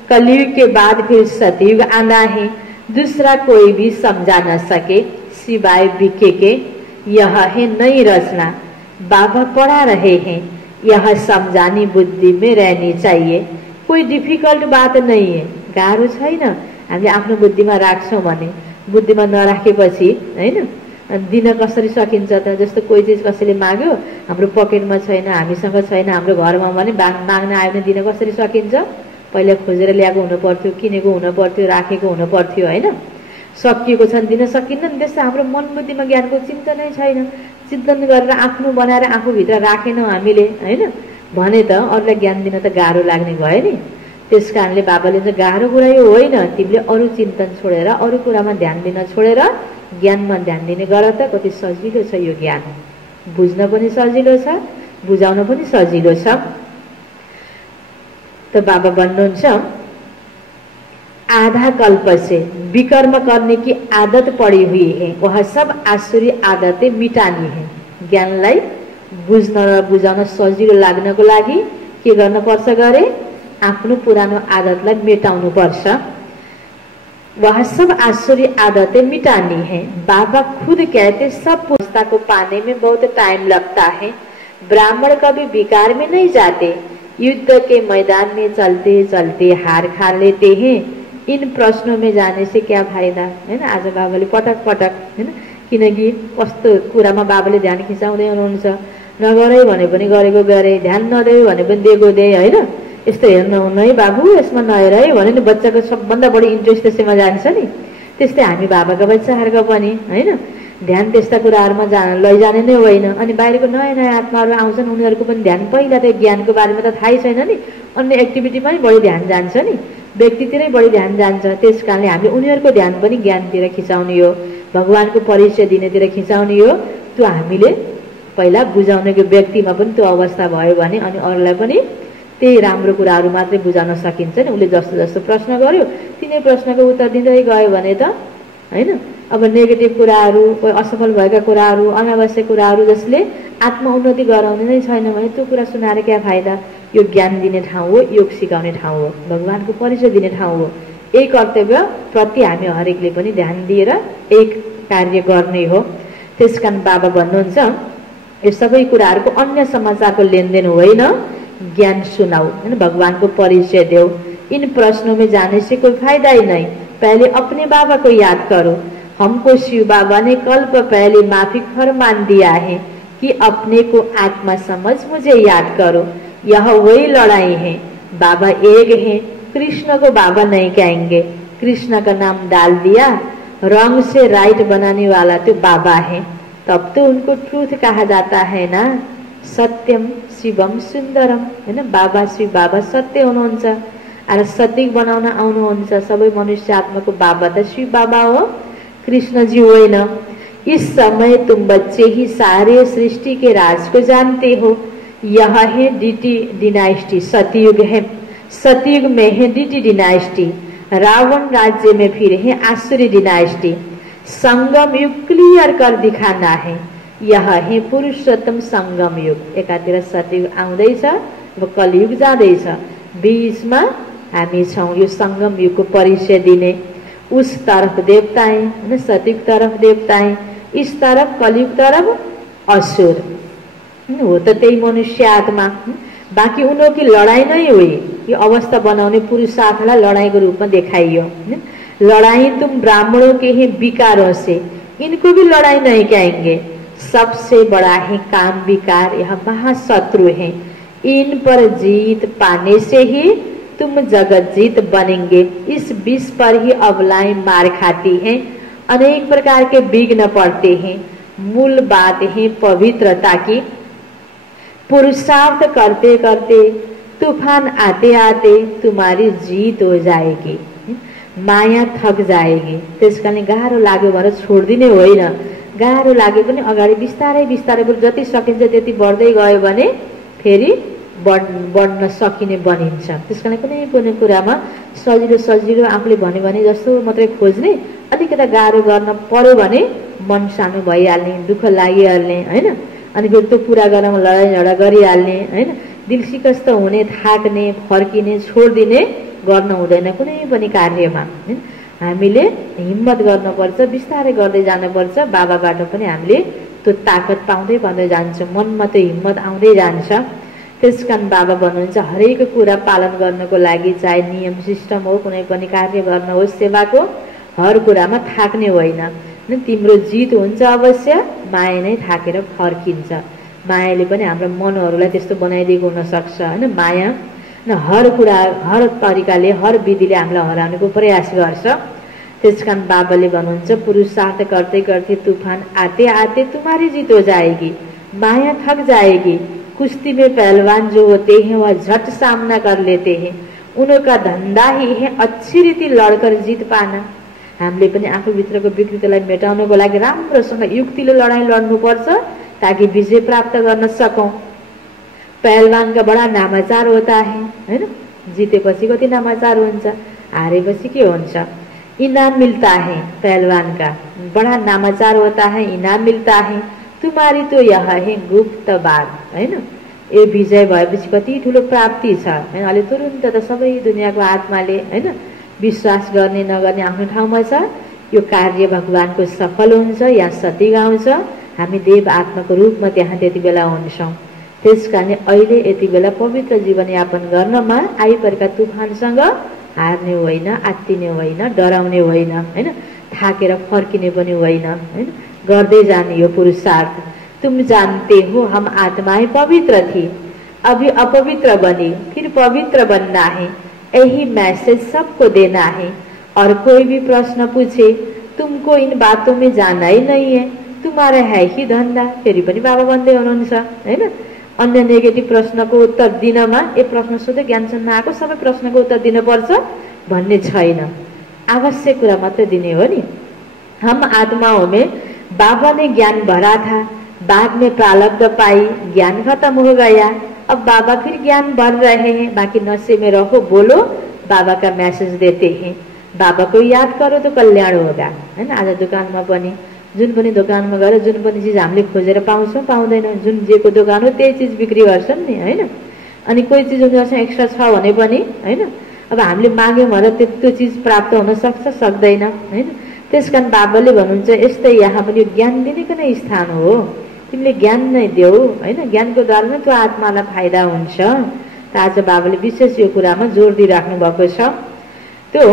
कलयुग के बाद फिर सतयुग आना है। दूसरा कोई भी समझा न सके सिवाय बीके के। यह है नई रचना, बाबा पढ़ा रहे हैं, यह समझानी बुद्धि में रहनी चाहिए। कोई डिफिकल्ट बात नहीं है, गाह्रो छैन। हामीले आफ्नो बुद्धिमा राख्छौँ भने, बुद्धिमा नराखेपछि हैन दिन कसरी सकिन्छ त। जस्तो कोही चिज कसैले माग्यो, हाम्रो पकेटमा छैन, हामीसँग छैन, हाम्रो घरमा भने माग्न आयो भने दिन कसरी सकिन्छ। पहिला खोजेर ल्याएको हुनु पर्थ्यो, किनेको हुनु पर्थ्यो, राखेको हुनु पर्थ्यो हैन। सकिएको छ दिन सकिन्न नि। त्यस्तो हाम्रो मन बुद्धिमा ज्ञानको चिन्तनै छैन। चिन्तन गरेर आफ्नो बनाएर आफूभित्र राखेनौँ हामीले हैन भने त अरूलाई ज्ञान दिन त गाह्रो लाग्ने भयो नि। त्यस कारणले बाबाले चाहिँ गाह्रो कुरा यो होइन, तिमीले अरू चिन्तन छोडेर अरू कुरामा ध्यान दिन छोडेर ज्ञानमा ध्यान दिने गर त। कति सजिलो छ यो ज्ञान, बुझ्न पनि सजिलो छ, बुझाउन पनि सजिलो छ। तो बाबा भन्नुहुन्छ आधा कल्प से विकर्म करने की आदत पड़ी हुई है, वह सब आसुरी आदतें मिटानी है। ज्ञानलाई बुझ्न र बुझाउन सजिलो लाग्नको लागि के गर्न पर्छ गरे, आफ्नो पुरानो आदतलाई मेटाउनु पर्छ। वह सब आसुरी आदतें मिटानी है। बाबा खुद कहते सब पुस्ता को पाने में बहुत टाइम लगता है। ब्राह्मण कभी विकार में नहीं जाते, युद्ध के मैदान में चलते चलते हार खा लेते हैं। इन प्रश्नों में जाने से क्या फाइदा हैन। आज बाबाले पटक पटक हैन, किनकि कस्तो कुरामा बाबाले ध्यान खिचाउँदै हुनुहुन्छ। नगरे भने पनि गरेको गरे, ध्यान नदिए भने पनि दिएको दे हैन। यस्तो हेर्नुहुन्न है बाबु, यसमा नहेर है भने नि बच्चाको सबभन्दा बढी इन्ट्रेस्ट त्यसैमा जान्छ नि। त्यस्तै हामी बाबाका बच्चाहरूको पनि हैन ध्यान त्यस्ता कुराहरूमा लैजाने नै होइन। अनि बाहिरको नयाँ नयाँ आत्माहरू आउँछन्, उनीहरूको पनि ध्यान पहिला त ज्ञानको बारेमा त थाहै छैन नि, अन्य एक्टिभिटीमा नै बढी ध्यान जान्छ नि, व्यक्तितिरै बढी ध्यान जान्छ। त्यस कारणले हामीले उनीहरूको ध्यान पनि ज्ञानतिर खिचाउने हो, भगवानको परिचय दिनेतिर खिचाउने हो। त्यो हामीले पहिला बुझाउनेको व्यक्तिमा पनि त्यो अवस्था भयो भने अनि अरूलाई पनि त्यही राम्रो कुराहरू मात्रै बुझाउन सकिन्छ नि। उसले जस्तो जस्तो प्रश्न गर्यो तिनै प्रश्नको उत्तर दिँदै गयो भने त हैन। अब नेगेटिभ कुराहरू, कोही असफल भएका कुराहरू, अनावश्यक कुराहरू जसले आत्मा उन्नति गराउने नै छैन भने त्यो कुरा सुनाएर क्या फाइदा। यो ज्ञान दिने ठाउँ हो, योग सिकाउने ठाउँ हो, भगवानको परिचय दिने ठाउँ हो। यही कर्तव्य प्रति हामी हरेकले पनि ध्यान दिएर एक कार्य गर्ने हो। त्यसकारण बाबा भन्नुहुन्छ यो सबै कुराहरूको अन्य समाचारको लेनदेन होइन, ज्ञान सुनाओ हैन, भगवानको परिचय देऊ। इन प्रश्नों में जाने से कोई फायदा ही नहीं, पहले अपने बाबा को याद करो। हमको शिव बाबा ने कल्प पहले माफी फरमान दिया है कि अपने को आत्मा समझ मुझे याद करो। यह वही लड़ाई है। बाबा एक है, कृष्ण को बाबा नहीं कहेंगे, कृष्ण का नाम डाल दिया, रंग से राइट बनाने वाला तो बाबा है, तब तो उनको ट्रूथ कहा जाता है ना। सत्यम शिवम सुन्दरम हैन, बाबा शिव बाबा सत्य हुनुहुन्छ र सत्य बनाउन आउनुहुन्छ। सबै मनुष्य आत्माको बाबा त शिव बाबा हो, कृष्ण जी होइन। इस समय तुम बच्चे ही सारे सृष्टि के राज को जानते हो। यह है डीटी डिनाइस्टी, सतयुग है। सतयुग में है डीटी डिनाइस्टी, रावण राज्य में फिर है आसुरी डिनाइस्टी। संगम युग क्लियर कर दिखाना है, यह है पुरुषोत्तम संगम युग। एकातिर सतयुग आउँदैछ, अब कलियुग जाँदैछ, बीचमा हामी छौँ। यो संगम युगको परिचय दिने। उस तरफ देवताएं हैन, सतयुग तरफ देवताएं, इस तरफ कलियुग तरफ असुर हो त त्यही मनुष्य आत्मा। बाकी उनीहरूको लडाई नै हुई। यो अवस्था बनाउने पुरुषार्थलाई लडाईको रूपमा देखाइयो। लड़ाई तुम ब्राह्मणों के ही विकारों से, इनको भी लड़ाई नहीं कहेंगे। सबसे बड़ा है काम विकार, यह महाशत्रु है। इन पर जीत पाने से ही तुम जगत जीत बनेंगे। इस विष पर ही अबलाएं मार खाती हैं, अनेक प्रकार के विघ्न पड़ते हैं। मूल बात है पवित्रता की। पुरुषार्थ करते करते तूफान आते आते तुम्हारी जीत हो जाएगी, माया थक जाएगी। त्यसकारण गाह्रो लाग्यो भनेर छोडिदिने होइन, गाह्रो लागे पनि अगाडि बिस्तारै बिस्तारै जति सकिन्छ त्यति बढ्दै गयो भने फेरि बढ्न सकिने बनिन्छ। त्यसकारण कुनै कुनै कुरामा सजिलो सजिलो आफूले भने जस्तो मात्रै खोज्ने, अलिकता गाह्रो गर्न पर्यो भने मन सानो भइहाल्ने, दुःख लागिहाल्ने होइन, अनि फेरि त्यो पुरा गर्न लडाइँ झगडा गरिहाल्ने होइन, दिल सिकस्त हुने, थाक्ने, फर्किने, छोडिदिने गर्न हुँदैन कुनै पनि कार्यमा। हामीले हिम्मत गर्नुपर्छ, बिस्तारै गर्दै जानुपर्छ। बाबाबाट पनि हामीले त्यो ताकत पाउँदै पाउँदै जान्छ, मनमा त्यो हिम्मत आउँदै जान्छ। त्यसकारण बाबा भन्नुहुन्छ हरेक कुरा पालन गर्नको लागि, चाहे नियम सिस्टम हो, कुनै पनि कार्य गर्न होस्, सेवाको, हर कुरामा थाक्ने होइन। तिम्रो जित हुन्छ अवश्य, माया नै थाकेर फर्किन्छ। मायाले पनि हाम्रो मनहरूलाई त्यस्तो बनाइदिएको हुनसक्छ होइन। माया हर कुरा, हर तरिकाले, हर विधिले हामीलाई हराउनुको प्रयास गर्छ। त्यसकारण बाबाले भन्नुहुन्छ पुरुषार्थ करते करते तूफान आते आते तुम्हारी जीत हो जाएगी, माया थक जाएगी। कुश्ती में पहलवान जो होते हैं वह झट सामना कर लेते हैं, उनका धंधा ही है अच्छी रीति लड़कर जीत पाना। हामीले पनि आफूभित्रको विकृतिलाई मेटाउनको लागि राम्रोसँग युक्तिले लडाईँ लड्नुपर्छ ताकि विजय प्राप्त गर्न सकौं। पहलवान का बड़ा नामाचार होता है हैन, जितेपछि कति नामाचार हुन्छ, हारेपछि के हुन्छ, इनाम मिलता है। पहलवान का बड़ा नामाचार होता है, इनाम मिलता है। तुम्हारी तो यह है गुप्त बात हैन। ए विजय भएपछि कति ठुलो प्राप्ति छ हैन। अहिले तुरुन्त त सबै दुनियाँको आत्माले हैन विश्वास गर्ने नगर्ने आफ्नो ठाउँमा छ। यो कार्य भगवानको सफल हुन्छ या सती गाउँछ, हामी देव आत्माको रूपमा त्यहाँ त्यति बेला हुन्छौँ। त्यसकारण अहिले यति बेला पवित्र जीवनयापन गर्नमा आइपरेका तुफानसँग हार्ने होइन, आत्तिने होइन, डराउने होइन हैन, थाकेर फर्किने पनि होइन हैन, गर्दै जाने यो पुरुषार्थ। तुम जानते हो हम आत्माएं पवित्र थी, अभी अपवित्र बनी, फिर पवित्र बनना है, यही मैसेज सबको देना है। और कोई भी प्रश्न पूछे तुमको इन बातों में जाना ही नहीं है, तुम्हारा है ही धंधा। फेरि पनि बाबा भन्दै हुनुहुन्छ हैन, अन्य नेगेटिभ प्रश्नको उत्तर दिनमा ए प्रश्न सोधे ज्ञान छ नआएको सबै प्रश्नको उत्तर दिनुपर्छ भन्ने छैन, आवश्यक कुरा मात्रै दिने हो नि। हम आत्माओं में बाबा ने ज्ञान भरा था, बाद में प्रारब्ध पाई, ज्ञान खत्म हो गया, अब बाबा फिर ज्ञान भर रहे हैं। बाकी नशे में रहो, बोलो, बाबा का मैसेज देते हैं। बाबा को याद करो तो कल्याण होगा हैन। आज दोकानमा पनि जुन पनि दोकानमा गएर जुन पनि चिज हामीले खोजेर पाउँछौँ पाउँदैनौँ, जुन जेको दोकान हो त्यही चिज बिक्री गर्छन् नि हैन। अनि कोही चिज उनीहरूसँग एक्स्ट्रा छ भने पनि हैन, अब हामीले माग्यौँ भने त्यो चिज प्राप्त हुन सक्छ सक्दैन हैन। त्यसकारण बाबाले भन्नुहुन्छ यस्तै यहाँ पनि ज्ञान दिनेको नै स्थान हो, तिमीले ज्ञान नै देऊ हैन, ज्ञानको द्वारा नै त्यो आत्मालाई फाइदा हुन्छ। त आज बाबाले विशेष यो कुरामा जोड दिइराख्नु भएको छ। त्यो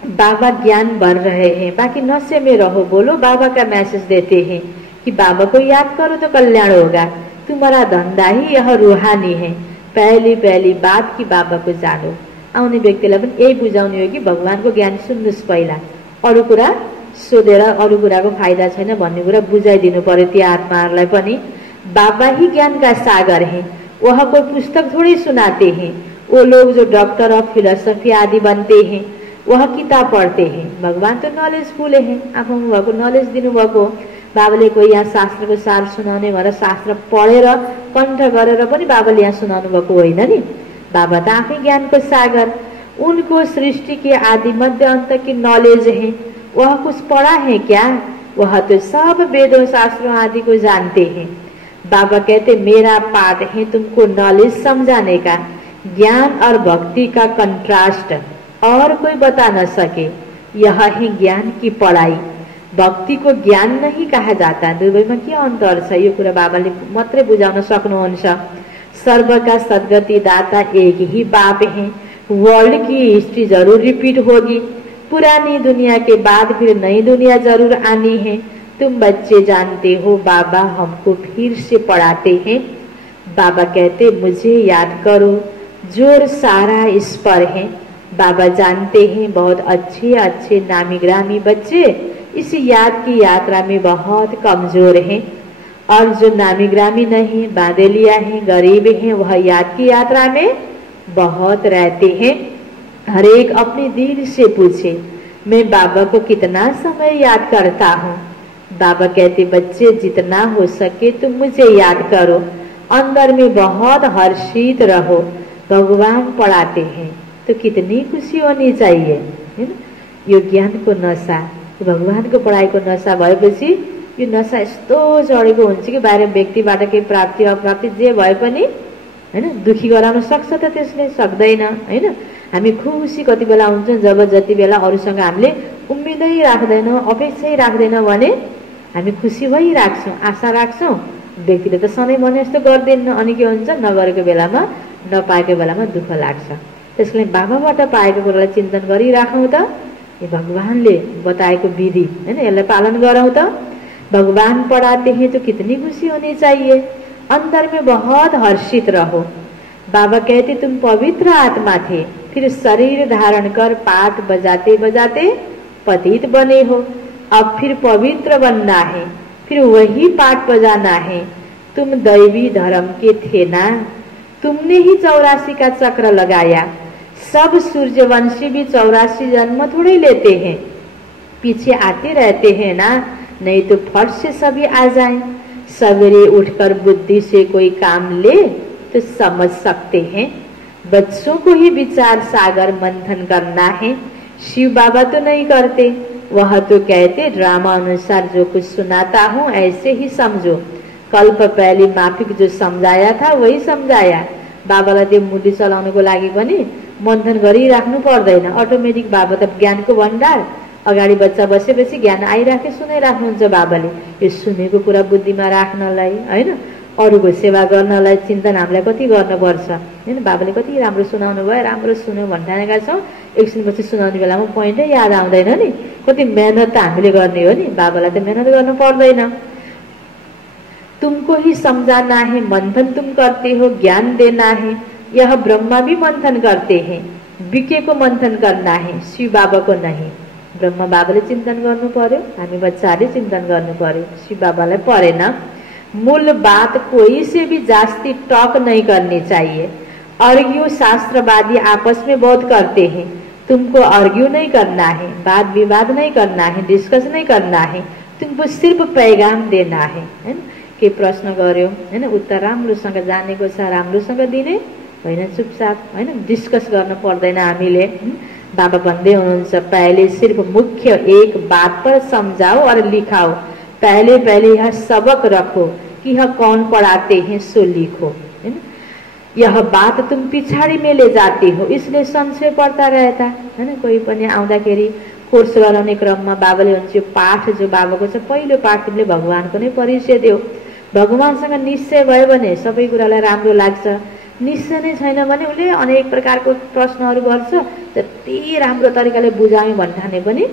बाबा ज्ञान भर रहे हैं, बाकी नशे में रहो, बोलो, बाबा का मैसेज देते हैं कि बाबा को याद करो तो कल्याण होगा, तुम्हारा धंधा ही यह रूहानी है, पहली पहली बात कि बाबा को जानो। आउने व्यक्तिलाई पनि यही बुझाउने हो कि भगवानको ज्ञान सुन्नुस्, पहिला अरू कुरा सोधेर अरू कुराको फाइदा छैन भन्ने कुरा बुझाइदिनु पर्यो ती आत्माहरूलाई पनि। बाबा ही ज्ञान का सागर है, वह कोई पुस्तक थोड़ी सुनाते हैं। वो लोग जो डॉक्टर और फिलोसफी आदि बनते हैं वह किताब पढ्थे हैं। भगवान तो नलेजफुल है, आफूमा भएको नलेज दिनुभएको। बाबाले कोही यहाँ शास्त्रको सार सुनाउने भनेर शास्त्र पढेर कण्ठ गरेर पनि बाबाले यहाँ सुनाउनु भएको होइन नि। बाबा त आफै ज्ञानको सागर, उनको सृष्टि के आदि मध्य अंत की नॉलेज है। वह कुछ पढ़ा है क्या, वह तो सब वेदों शास्त्रों आदि को जानते हैं। बाबा कहते मेरा पाठ है तुमको नॉलेज समझाने का, ज्ञान और भक्ति का कंट्रास्ट और कोई बता न सके। यह ही ज्ञान की पढ़ाई, भक्ति को ज्ञान नहीं कहा जाता। दुवैमा के अन्तर छ यो कुरा बाबाले मात्रै बुझाउन सक्नुहुन्छ। सर्व का सद्गति दाता एक ही बाप है, वर्ल्ड की हिस्ट्री जरूर रिपीट होगी, पुरानी दुनिया के बाद फिर नई दुनिया जरूर आनी है। तुम बच्चे जानते हो बाबा हमको फिर से पढ़ाते हैं। बाबा कहते मुझे याद करो, जोर सारा इस पर है। बाबा जानते हैं बहुत अच्छे अच्छे नामी ग्रामी बच्चे इस याद की यात्रा में बहुत कमजोर हैं, और जो नामी ग्रामी नहीं, बादेलिया हैं, गरीब हैं, वह याद की यात्रा में बहुत रहते हैं। हर एक अपने दिल से पूछे मैं बाबा को कितना समय याद करता हूँ। बाबा कहते बच्चे जितना हो सके तुम मुझे याद करो, अंदर में बहुत हर्षित रहो। भगवान पढ़ाते हैं तो कितनी खुशी होनी चाहिए, है ना। यो ज्ञान को नशा, भगवान को पढ़ाई को नशा भएपछि यो नशा यस्तो चढेको हुन्छ कि बाहिर व्यक्तिबाट केही प्राप्ति अप्राप्ति जे भए पनि हैन दुखी गराउन सक्छ त त्यसले सक्दैन, हैन। हामी खुसी कति बेला हुन्छौँ जब जति बेला अरूसँग हामीले उम्मिदै राख्दैनौँ, अपेक्षै राख्दैनौँ भने हामी खुसी भइराख्छौँ, आशा राख्छौँ। व्यक्तिले त सधैँ भने जस्तो गर्दैन, अनि के हुन्छ नगरेको बेलामा नपाएको बेलामा दुःख लाग्छ। त्यसले बाबाबाट पाएको कुरालाई चिन्तन गरिराखौँ त, ये भगवानले बताएको विधि हैन यसलाई पालन गरौँ त। भगवान पढ़ाते हैं तो कितनी खुशी होनी चाहिए, अंदर में बहुत हर्षित रहो। बाबा कहते तुम पवित्र आत्मा थे, फिर शरीर धारण कर पाठ बजाते बजाते पतित बने हो, अब फिर पवित्र बनना है, फिर वही पाठ बजाना है। तुम दैवी धर्म के थे ना, तुमने ही 84 का चक्र लगाया। सब सूर्यवंशी भी 84 जन्म थोड़े लेते हैं, पीछे आते रहते हैं ना, नहीं तो फट से सभी आ जाएं। सवेरे उठकर बुद्धि से कोई काम ले तो समझ सकते हैं। बच्चों को ही विचार सागर मंथन करना है, शिव बाबा तो नहीं करते। वह तो कहते ड्रामा अनुसार जो कुछ सुनाता हूँ ऐसे ही समझो। कल्प पहले माफिक जो समझाया था वही समझाया। बाबालाई त्यो मुडी चलाउनको लागि पनि मन्थन गरिराख्नु पर्दैन, अटोमेटिक बाबा त ज्ञानको भण्डार, अगाडि बच्चा बसेपछि ज्ञान आइराखे सुनाइराख्नुहुन्छ बाबाले। यो सुनेको कुरा बुद्धिमा राख्नलाई हैन, अरूको सेवा गर्नलाई चिन्तन हामीलाई कति गर्नुपर्छ हैन। बाबाले कति राम्रो सुनाउनु भयो, राम्रो सुन्यो भन्ठानेका छौँ, एकछिनपछि सुनाउने बेलामा पोइन्टै याद आउँदैन नि। कति मेहनत त हामीले गर्ने हो नि, बाबालाई त मेहनत गर्नु पर्दैन। तुमको ही समझाना है, मंथन तुम करते हो, ज्ञान देना है। यह ब्रह्मा भी मंथन करते हैं, बिके को मंथन करना है, शिव बाबा को नहीं। ब्रह्मा बाबाले चिन्तन गर्नु पर्यो, हामी बच्चाले चिन्तन गर्नु पर्यो, शिव बाबालाई परेन। मूल बात कोई से भी जास्ती टॉक नहीं करनी चाहिए। आर्ग्यू शास्त्रवादी आपस में बहुत करते हैं, तुमको आर्ग्यू नहीं करना है, वाद विवाद नहीं करना है, डिस्कस नहीं करना है, तुमको सिर्फ पैगाम देना है। के प्रश्न गर्यो हैन, उत्तर राम्रोसँग जानेको छ राम्रोसँग दिने होइन, चुपचाप हैन डिस्कस गर्न पर्दैन हामीले। बाबा भन्दै हुनुहुन्छ पहले सिर्फ मुख्य एक बात पर समझाओ और लिखाओ, पहले पहले यह सबक रखो कि यह कौन पढ़ाते हैं सो लिखो, है ना। यह बात तुम पिछाड़ी में ले जाते हो, इसलिए संशय पड़ता रहता है ना। कोही पनि आउँदाखेरि कोर्स गराउने क्रममा बाबाले भन्छ यो पाठ जो बाबाको छ पहिलो पाठ तिमीले भगवानको नै परिचय देऊ। भगवानसँग निश्चय भयो भने सबै कुरालाई राम्रो लाग्छ, निश्चय नै छैन भने उसले अनेक प्रकारको प्रश्नहरू गर्छ, त्यति राम्रो तरिकाले बुझाउने भन्ठाने पनि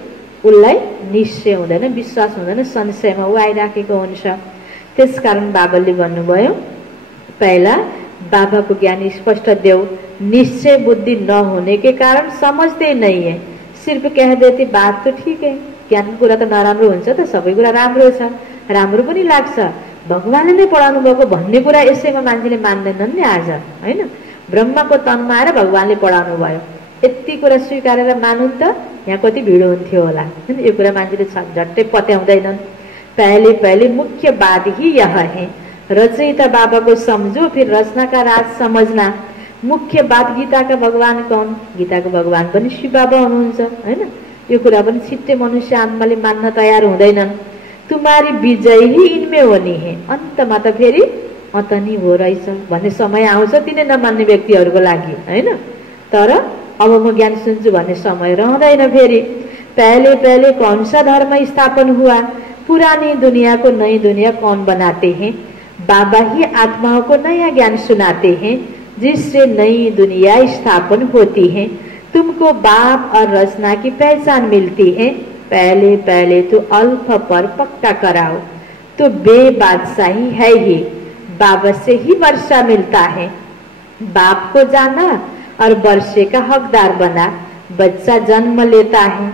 उसलाई निश्चय हुँदैन, विश्वास हुँदैन, संशयमा ऊ आइराखेको हुन्छ। त्यसकारण बाबाले भन्नुभयो पहिला बाबा को ज्ञान स्पष्ट देऊ। निश्चय बुद्धि न होने के कारण समझते नहीं है, सिर्फ कह देते बात तो ठीक है, ज्ञानको कुरा त नराम्रो हुन्छ त, सबै कुरा राम्रो छ, राम्रो पनि लाग्छ, भगवानले नै पढाउनु भएको भन्ने कुरा यसैमा मान्छेले मान्दैनन् नि आज हैन। ब्रह्माको तनमा आएर भगवानले पढाउनु भयो, यति कुरा स्वीकारेर मानुन् त यहाँ कति भिड हुन्थ्यो होला हैन। यो कुरा मान्छेले झट्टै पत्याउँदैनन्। पहले पहले मुख्य बात ही यह है, रचयिता बाबा को समझो फिर रचना का राज समझना। मुख्य बात गीता का भगवान कौन, गीता को भगवान पनि शिव बाबा हुनुहुन्छ हैन। यो कुरा पनि छिट्टै मनुष्य आत्माले मान्न तयार हुँदैनन्। तुम्हारी विजय ही इनमें होनी है, अन्तमा त फेरि अतनी हो रहेछ भन्ने समय आउँछ तिनै नमान्ने व्यक्तिहरूको लागि हैन। तर अब म ज्ञान सुन्छु भन्ने समय रहँदैन फेरि। पहले पहले कौन सा धर्म स्थापन हुआ, पुरानी दुनिया को नई दुनिया कौन बनाते हैं। बाबा ही आत्माओं को नया ज्ञान सुनाते हैं, जिससे नई दुनिया स्थापन होती है। तुमको बाप और रचना की पहचान मिलती है। पहले पहले तो अल्फ पर पक्का कराओ। तो बेबादशाही है ही, बाबा से ही वर्षा मिलता है। बाप को जाना और वर्षे का हकदार बना। बच्चा जन्म लेता है,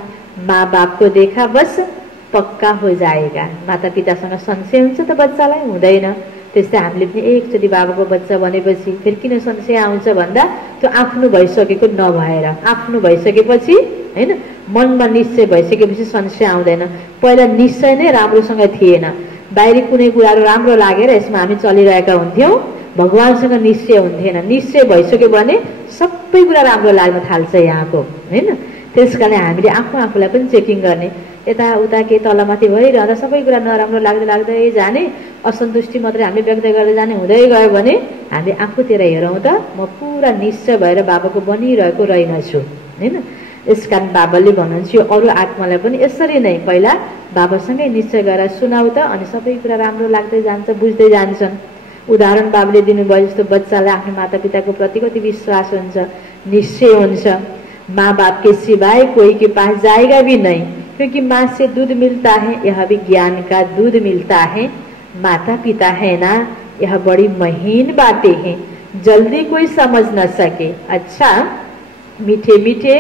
माँ बाप को देखा बस पक्का हो जाएगा। माता पितासँग संशय हुन्छ त बच्चालाई हुँदैन। त्यस्तै हामीले पनि एकचोटि बाबाको बच्चा बनेपछि फेरि किन संशय आउँछ भन्दा त्यो आफ्नो भइसकेको नभएर, आफ्नो भइसकेपछि हैन, मनमा निश्चय भइसकेपछि संशय आउँदैन। पहिला निश्चय नै राम्रोसँग थिएन, बाहिरी कुनै कुराहरू राम्रो लागेर यसमा हामी चलिरहेका हुन्थ्यौँ, भगवानसँग निश्चय हुन्थेन। निश्चय भइसक्यो भने सबै कुरा राम्रो लाग्न थाल्छ यहाँको, हैन। त्यसकारण हामीले आफूलाई पनि चेकिङ गर्ने। यताउता केही तलमाथि भइरहँदा सबै कुरा नराम्रो लाग्दै लाग्दै जाने, असन्तुष्टि मात्रै हामीले व्यक्त गर्दै जाने हुँदै गयो भने हामी आफूतिर हेरौँ त म पुरा निश्चय भएर बाबाको बनिरहेको रहेनछु, हैन। यसकारण बाबाले भन्नुहुन्छ यो अरू आत्मालाई पनि यसरी नै पहिला बाबासँगै निश्चय गरेर सुनाउ त, अनि सबै कुरा राम्रो लाग्दै जान्छ, बुझ्दै जान्छन्। उदाहरण बाबाले दिनुभयो जस्तो बच्चालाई आफ्नो मातापिताको प्रति कति विश्वास हुन्छ, निश्चय हुन्छ। माँ बाप के सिवाय कोई के पास जाएगा भी नहीं, क्योंकि माँ से दूध मिलता है, यह भी ज्ञान का दूध मिलता है। माता पिता है ना, यह बड़ी महीन बातें हैं, जल्दी कोई समझ न सके। अच्छा, मीठे मीठे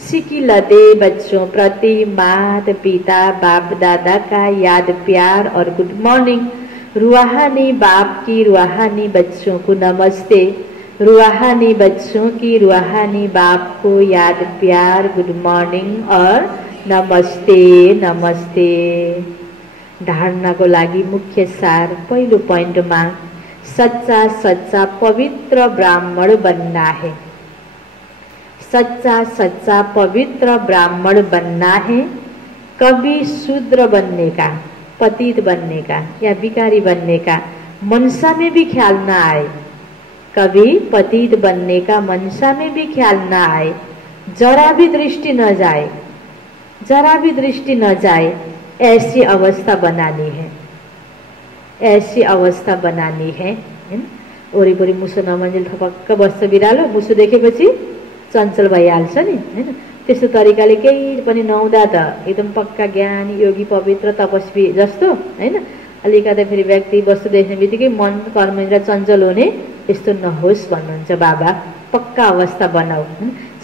सिकिलते बच्चों प्रति माता पिता बाप दादा का याद प्यार और गुड मॉर्निंग। रूहानी बाप की रूहानी बच्चों को नमस्ते, रूहानी बच्चों की रूहानी बाप को याद प्यार गुड मॉर्निंग और नमस्ते नमस्ते। धारणाको लागि मुख्य सार पहिलो पोइन्टमा सच्चा सच्चा पवित्र ब्राह्मण बनना है। सच्चा सच्चा पवित्र ब्राह्मण बनना है। कभी शूद्र बनने का, पतित बनने का या भिखारी बनने का मनसा में भी ख्याल ना आए। कभी पतित बनने का मनसा में भी ख्याल ना आए। जरा भी दृष्टि न जाए, जरा भी दृष्टि न जाए, ऐसी अवस्था बनानी है, ऐसी अवस्था बनानी है। वरिपरि मुसो नमन्जिल थपक्क बस्छ बिरालो, मुसो देखेपछि चञ्चल भइहाल्छ नि, हैन। त्यस्तो तरिकाले केही पनि नहुँदा त एकदम पक्का ज्ञानी योगी पवित्र तपस्वी जस्तो, हैन। अलिकति फेरि व्यक्ति वस्तु देख्ने बित्तिकै मन कर्मेन्द्र चञ्चल हुने, यस्तो नहोस् भन्नुहुन्छ बाबा। पक्का अवस्था बनाऊ,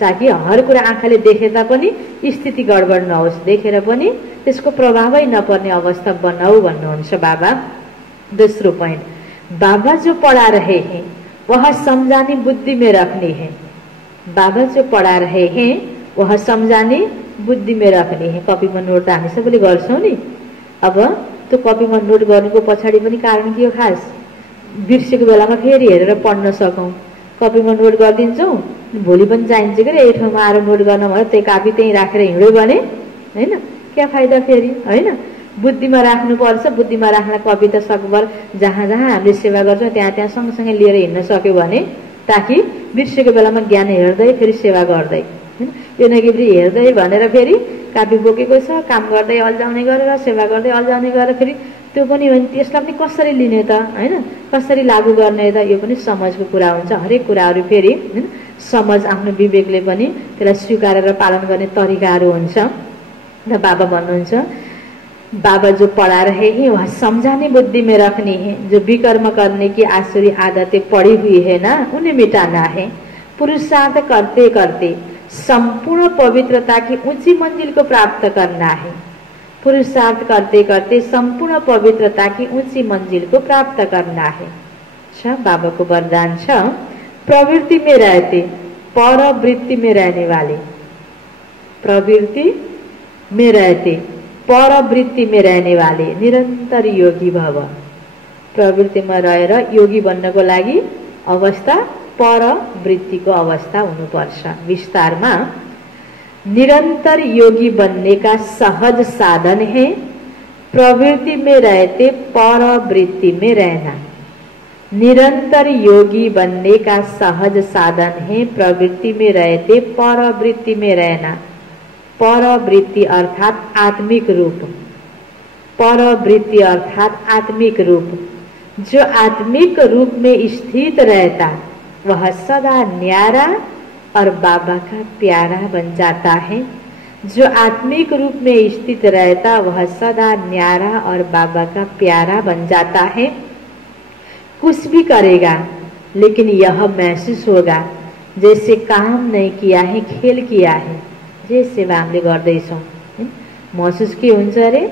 ताकि हर कुरा आँखाले देखे तापनि स्थिति गडबड नहोस्, देखेर पनि त्यसको प्रभावै नपर्ने अवस्था बनाऊ भन्नुहुन्छ बाबा। दोस्रो पॉइंट, बाबा जो पढ़ा रहे हैं वह समझानी बुद्धि में रखनी है। बाबा जो पढ़ा रहे हैं वह समझानी बुद्धि में रखनी है। कपीमा नोट त हामी सबैले गर्छौं नि। अब त्यो कपीमा नोट गर्नुको पछाडि पनि कारण के हो, खास बिर्सेको बेलामा फेरि हेरेर पढ्न सकौं। कपीमा नोट गरिदिन्छौं, भोलि पनि चाहिन्छ के यही ठाउँमा आएर नोट गर्न भयो, त्यही कापी त्यही राखेर हिँड्यो भने हैन, क्या फाइदा फेरि, हैन। बुद्धिमा राख्नुपर्छ। बुद्धिमा राख्न कपी त सकभर जहाँ जहाँ हामीले सेवा गर्छौं त्यहाँ त्यहाँ सँगसँगै लिएर हिँड्न सक्यो भने, ताकि बिर्सेको बेलामा ज्ञान हेर्दै फेरि सेवा गर्दै, यो नगेरी हेर्दै भनेर फेरि कापी बोकेको छ, काम गर्दै अल्झाउने गरेर सेवा गर्दै अल्झाउने गरेर फेरि त्यो पनि हो नि, त्यसलाई पनि कसरी लिने त, हैन, कसरी लागू गर्ने त, यो पनि समझको कुरा हुन्छ। हरेक कुराहरू फेरि समझ आफ्नो विवेकले पनि त्यसलाई स्वीकारेर पालन गर्ने तरिकाहरू हुन्छ। र बाबा भन्नुहुन्छ, बाबा जो पढ़ा रहे हैं वह समझाने बुद्धि में रखनी है। जो विकर्म करने की आसुरी आदतें पड़ी हुई है ना, उन्हें मिटाना है। पुरुषार्थ करते करते संपूर्ण पवित्रता की ऊंची मंजिल को प्राप्त करना है। पुरुषार्थ करते करते संपूर्ण पवित्रता की ऊंची मंजिल को प्राप्त करना है। अच्छा, बाबा को वरदान छ, प्रवृत्ति में रहते परवृत्ति में रहने वाले, प्रवृत्ति में रहते परवृत्ति में रहने वाले निरंतर योगी भव। प्रवृत्ति में रहेर योगी बन्नको लागि अवस्था परवृत्तिको अवस्था हुनुपर्छ। विस्तारमा, निरंतर योगी बनने का सहज साधन है प्रवृत्ति में रहते परवृत्ति में रहना। निरंतर योगी बनने का सहज साधन है प्रवृत्ति में रहते परवृत्ति में रहना। परवृत्ति अर्थात आत्मिक रूप, परवृत्ति अर्थात आत्मिक रूप। जो आत्मिक रूप में स्थित रहता वह सदा न्यारा और बाबा का प्यारा बन जाता है। जो आत्मिक रूप में स्थित रहता वह सदा न्यारा और बाबा का प्यारा बन जाता है। कुछ भी करेगा लेकिन यह महसूस होगा जैसे काम नहीं किया है, खेल किया है। जे सेवा हामीले गर्दैछौँ महसुस के हुन्छ अरे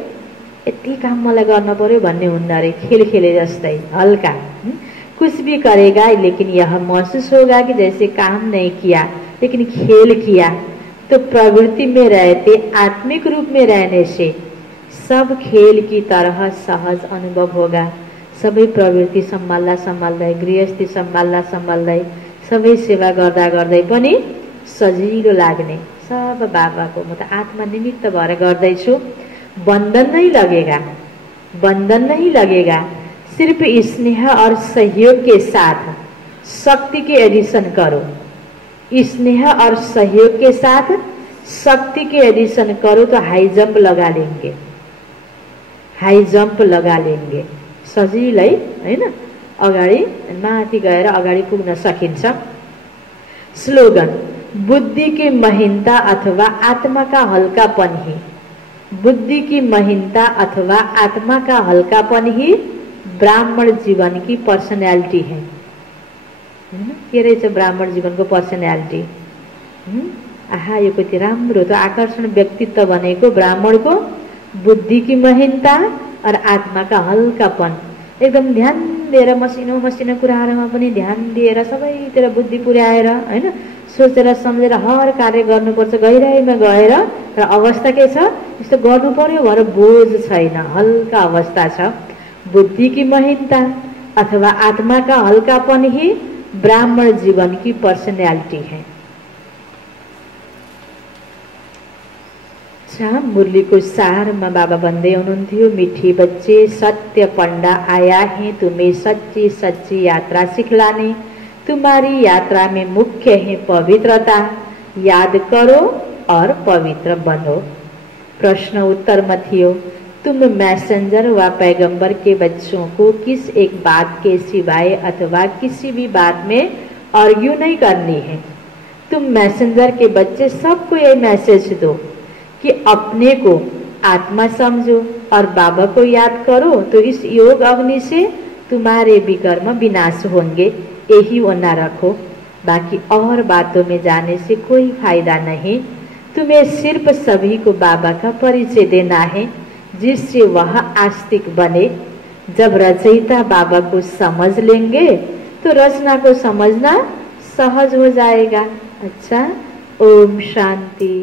यति काम मलाई गर्न पर्यो भन्ने हुन्न अरे, खेल खेले जस्तै हल्का। कुछ भी करेगा लेकिन यह महसूस होगा कि जैसे काम नहीं किया लेकिन खेल किया। तो प्रवृत्ति में रहते आत्मिक रूप में रहने से सब खेल की तरह सहज अनुभव होगा। सबै प्रवृत्ति सम्हाल्दै गृहस्थी सम्हाल्दै सबै सेवा गर्दा गर्दै पनि सजिलो लाग्ने। सब बाबाको म त आत्मा निमित्त भएर गर्दैछु। बंधन नहीं लगेगा। सिर्फ स्नेह और सहयोग के साथ शक्ति के एडिशन करो। स्नेह और सहयोग के साथ शक्ति के एडिशन करो तो हाई जंप लगा लेंगे। सजिलै हैन, अगाडि माथि गएर अगाडि पुग्न सकिन्छ। स्लोगन, बुद्धि की महीनता अथवा आत्मा का हल्कापन ही, बुद्धि की महीनता अथवा आत्मा का हल्कापन ही ब्राह्मण जीवन की पर्सनालिटी है। के रहेछ ब्राह्मण जीवनको पर्सनालिटी? आहा, यो कति राम्रो त आकर्षण व्यक्तित्व भनेको ब्राह्मणको बुद्धि की महीनता और आत्मा का हल्कापन। एकदम ध्यान दिएर मसिनो कुराहरुमा पनि ध्यान दिएर सबैतिर बुद्धि पुर्याएर हैन, सोचेर सम्झेर हर कार्य गर्नुपर्छ गहिराईमा गएर। र अवस्था के छ? यस्तो गर्नु पर्यो भनेर बोझ छैन, हल्का अवस्था छ। बुद्धि की महीनता अथवा आत्मा का हल्कापन ही ब्राह्मण जीवन की पर्सनालिटी है। मुरली को सार में बाबा बंदे हुनुहुन्थ्यो, मिठी बच्चे सत्य पंडा आया है तुम्हें सच्ची सच्ची यात्रा सिखलाने। तुम्हारी यात्रा में मुख्य है पवित्रता, याद करो और पवित्र बनो। प्रश्न उत्तर में थियो, तुम मैसेंजर व पैगंबर के बच्चों को किस एक बात के सिवाय अथवा किसी भी बात में आर्ग्यू नहीं करनी है। तुम मैसेंजर के बच्चे सबको ये मैसेज दो कि अपने को आत्मा समझो और बाबा को याद करो तो इस योग अग्नि से तुम्हारे विकर्म विनाश होंगे। यही वरना रखो, बाकी और बातों में जाने से कोई फायदा नहीं। तुम्हें सिर्फ सभी को बाबा का परिचय देना है जिससे वह आस्तिक बने। जब रचयिता बाबा को समझ लेंगे तो रचना को समझना सहज हो जाएगा। अच्छा, ओम शांति।